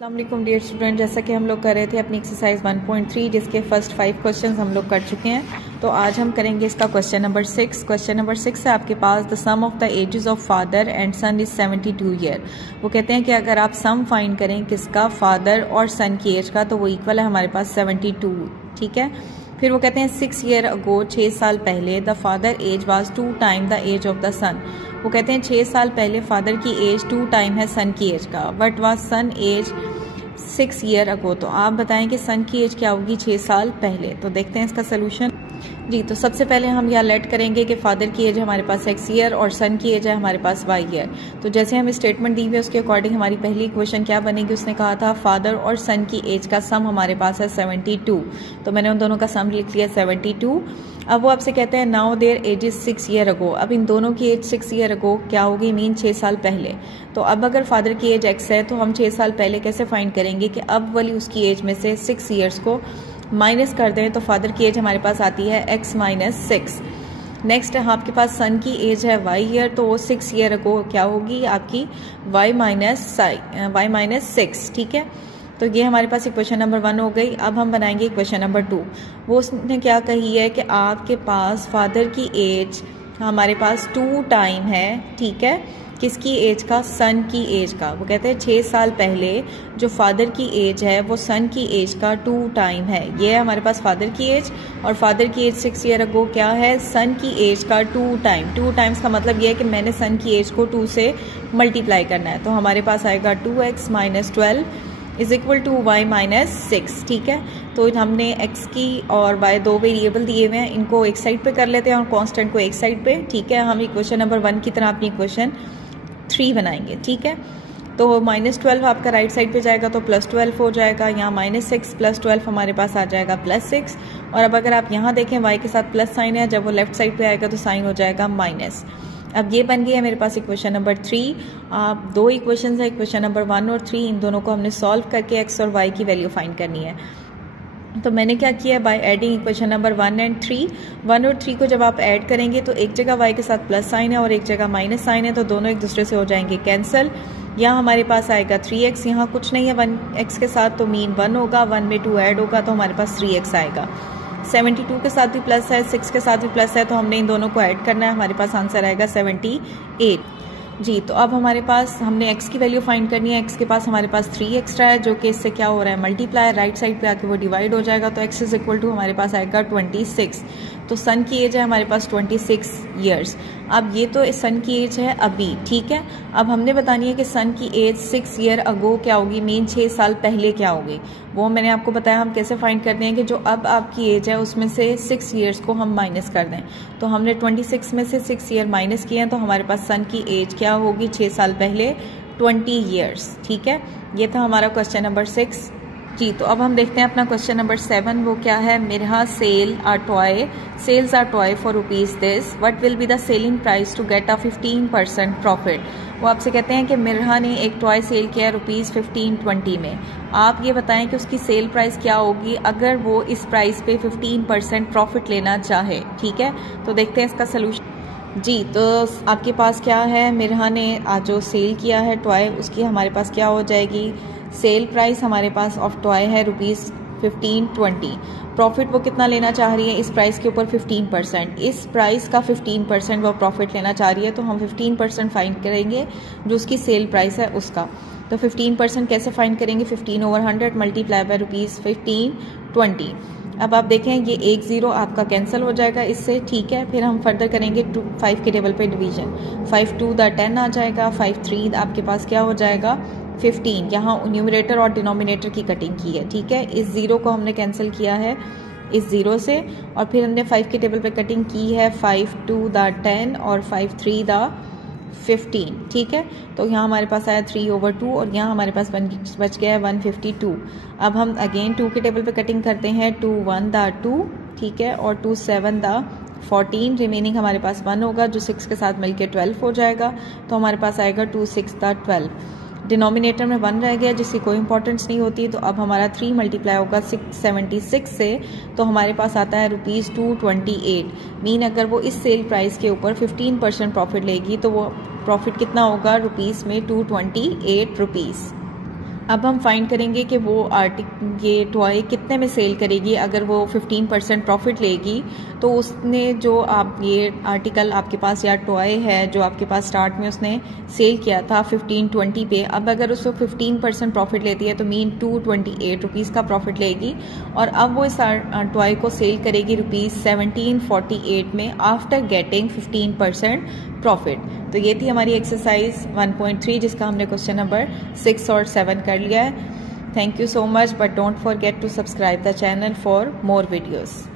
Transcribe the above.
अस्सलाम dear student, जैसा कि हम लोग कर रहे थे अपनी एक्सरसाइज 1.3 जिसके फर्स्ट 5 क्वेश्चंस हम लोग कर चुके हैं। तो आज हम करेंगे इसका क्वेश्चन नंबर 6। क्वेश्चन नंबर 6 है आपके पास, the sum of the ages of father and son is 72 year. वो कहते हैं कि अगर आप सम फाइंड करें किसका, फादर और सन की एज का, तो वो इक्वल है हमारे पास 72। ठीक है, फिर वो कहते हैं 6 ईयर अगो, 6 साल पहले, the father age was 2 time the age of the son. वो कहते हैं 6 साल पहले फादर की एज 2 टाइम है सन की एज का। But was son age 6 year ago. तो आप बताएं कि सन की एज क्या होगी 6 साल पहले। तो देखते हैं इसका सोल्यूशन। जी, तो सबसे पहले हम यहाँ लेट करेंगे कि फादर की एज है हमारे पास x ईयर और सन की एज है हमारे पास y ईयर। तो जैसे हम स्टेटमेंट दी हुई है उसके अकॉर्डिंग हमारी पहली इक्वेशन क्या बनेगी, उसने कहा था फादर और सन की एज का सम हमारे पास है 72। तो मैंने उन दोनों का सम लिख लिया 72। अब वो आपसे कहते हैं now their age is 6 year ago. अब इन दोनों की एज 6 ईयर अगो क्या होगी, मीन 6 साल पहले। तो अब अगर फादर की एज x है तो हम 6 साल पहले कैसे फाइंड करेंगे कि अब वाली उसकी एज में से 6 ईयर्स को माइनस कर दें तो फादर की एज हमारे पास आती है x माइनस 6। नेक्स्ट आपके पास सन की एज है y ईयर, तो वो 6 ईयर अगो क्या होगी आपकी y माइनस 6। ठीक है, तो ये हमारे पास इक्वेशन नंबर 1 हो गई। अब हम बनाएंगे इक्वेशन नंबर 2। वो उसने क्या कही है कि आपके पास फादर की एज हमारे पास 2 टाइम है, ठीक है, किसकी एज का, सन की एज का। वो कहते हैं 6 साल पहले जो फादर की एज है वो सन की एज का 2 टाइम है। ये है हमारे पास फादर की एज, और फादर की एज 6 ईयर अगो क्या है, सन की एज का 2 टाइम। 2 टाइम्स का मतलब ये है कि मैंने सन की एज को 2 से मल्टीप्लाई करना है। तो हमारे पास आएगा 2x minus 12 is equal to y minus 6। ठीक है, तो हमने x की और y दो वेरिएबल दिए हुए हैं, इनको एक साइड पे कर लेते हैं और कांस्टेंट को एक साइड पे। ठीक है, हम इक्वेशन नंबर 1 की तरह अपनी इक्वेशन 3 बनाएंगे। ठीक है, तो माइनस 12 आपका राइट साइड पे जाएगा तो प्लस 12 हो जाएगा। यहाँ माइनस 6 प्लस 12 हमारे पास आ जाएगा प्लस 6। और अब अगर आप यहाँ देखें y के साथ प्लस साइन है, जब वो लेफ्ट साइड पे आएगा तो साइन हो जाएगा माइनस। अब ये बन गई है मेरे पास इक्वेशन नंबर 3। आप दो इक्वेशन है, इक्वेशन नंबर 1 और 3, इन दोनों को हमने सॉल्व करके x और y की वैल्यू फाइंड करनी है। तो मैंने क्या किया, by adding equation number 1 and 3, 1 और 3 को जब आप ऐड करेंगे तो एक जगह y के साथ प्लस साइन है और एक जगह माइनस साइन है, तो दोनों एक दूसरे से हो जाएंगे कैंसिल। यहाँ हमारे पास आएगा 3x, यहाँ कुछ नहीं है 1x के साथ, तो मीन 1 होगा, 1 में 2 ऐड होगा तो हमारे पास 3x आएगा। 72 के साथ भी प्लस है, 6 के साथ भी प्लस है, तो हमने इन दोनों को ऐड करना है, हमारे पास आंसर आएगा 78। जी, तो अब हमारे पास हमने x की वैल्यू फाइंड करनी है। x के पास हमारे पास 3 एक्स्ट्रा है जो कि इससे क्या हो रहा है, मल्टीप्लाई, राइट साइड पे आके वो डिवाइड हो जाएगा, तो x इज इक्वल टू हमारे पास आएगा 26। तो सन की एज है हमारे पास 26 ईयर्स। अब ये तो सन की एज है अभी, ठीक है। अब हमने बतानी है कि सन की एज 6 ईयर अगो क्या होगी, मीन 6 साल पहले क्या होगी। वो मैंने आपको बताया हम कैसे फाइंड करते हैं कि जो अब आपकी एज है उसमें से 6 ईयर्स को हम माइनस कर दें। तो हमने 26 में से 6 ईयर माइनस किए हैं, तो हमारे पास सन की एज क्या होगी 6 साल पहले, 20 ईयर्स। ठीक है, ये था हमारा क्वेश्चन नंबर 6। जी, तो अब हम देखते हैं अपना क्वेश्चन नंबर 7। वो क्या है, Mirha sells a toy for rupees this, what will be the selling price to get a 15% profit. वो आपसे कहते हैं कि मिरहा ने एक टॉय सेल किया रुपीज 1520 में। आप ये बताएं कि उसकी सेल प्राइस क्या होगी अगर वो इस प्राइस पे 15% प्रॉफिट लेना चाहे। ठीक है, तो देखते हैं इसका सोल्यूशन। जी, तो आपके पास क्या है, मिरहा ने आज जो सेल किया है टॉय, उसकी हमारे पास क्या हो जाएगी, सेल प्राइस हमारे पास ऑफ टॉय है रुपीज़ 1520। प्रॉफिट वो कितना लेना चाह रही है इस प्राइस के ऊपर, 15%। इस प्राइस का 15% वो प्रॉफिट लेना चाह रही है, तो हम 15% फाइंड करेंगे जो उसकी सेल प्राइस है उसका। तो 15% कैसे फाइंड करेंगे, 15/100 मल्टीप्लाई बाय रुपीज़ 1520। अब आप देखें ये 1 0 आपका कैंसिल हो जाएगा इससे। ठीक है, फिर हम फर्दर करेंगे 5 के टेबल पे डिवीजन, 5 2 10 आ जाएगा, 5 3 आपके पास क्या हो जाएगा 15। यहाँ न्यूमरेटर और डिनोमिनेटर की कटिंग की है। ठीक है, इस 0 को हमने कैंसिल किया है इस 0 से, और फिर हमने 5 के टेबल पे कटिंग की है, 5 2 10 और 5 3 15। ठीक है, तो यहाँ हमारे पास आया 3/2 और यहाँ हमारे पास बच गया है 152। अब हम अगेन 2 के टेबल पे कटिंग करते हैं, 2 1 2, ठीक है, और 2 7 14। रिमेनिंग हमारे पास 1 होगा जो 6 के साथ मिलके 12 हो जाएगा, तो हमारे पास आएगा 2 6 12। डिनोमिनेटर में 1 रह गया जिसकी कोई इंपॉर्टेंस नहीं होती, तो अब हमारा 3 मल्टीप्लाई होगा 676 से, तो हमारे पास आता है रुपीज़ 228। मीन अगर वो इस सेल प्राइस के ऊपर 15% प्रॉफिट लेगी तो वो प्रॉफिट कितना होगा रुपीज़ में, 228 रुपीज़। अब हम फाइंड करेंगे कि वो ये टॉय कितने में सेल करेगी। अगर वो 15% प्रॉफिट लेगी तो उसने जो आप ये आर्टिकल आपके पास या टॉय है जो आपके पास स्टार्ट में उसने सेल किया था 15-20 पे, अब अगर उसको 15% प्रॉफिट लेती है तो मीन 228 रुपीज़ का प्रॉफिट लेगी। और अब वो इस टॉय को सेल करेगी ₹1748 में आफ्टर गेटिंग 15% प्रॉफिट। तो ये थी हमारी एक्सरसाइज 1.3 जिसका हमने क्वेश्चन नंबर 6 और 7 कर लिया है। Thank you so much, but don't forget to subscribe the channel for more videos.